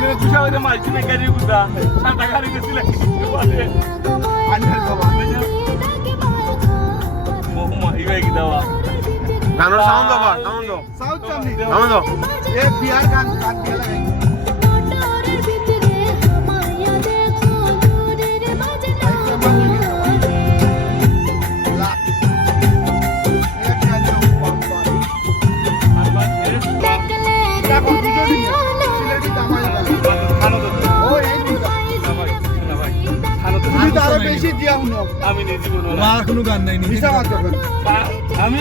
দিনে তুষা হইতে মাইছি না গাড়ি গুদা সাদা গাড়ি গেছিল আন্ডার বাবা মোহমা ইবাই কি দাওয়া গানের সাউন্ড বাবা সাউন্ড দাও সাউথ চামনি সাউন্ড দাও এ বিয়ার গান গান দিয়ে লাগাই বেশি দিয়া আমি নিজে কোনো গান নাই আমি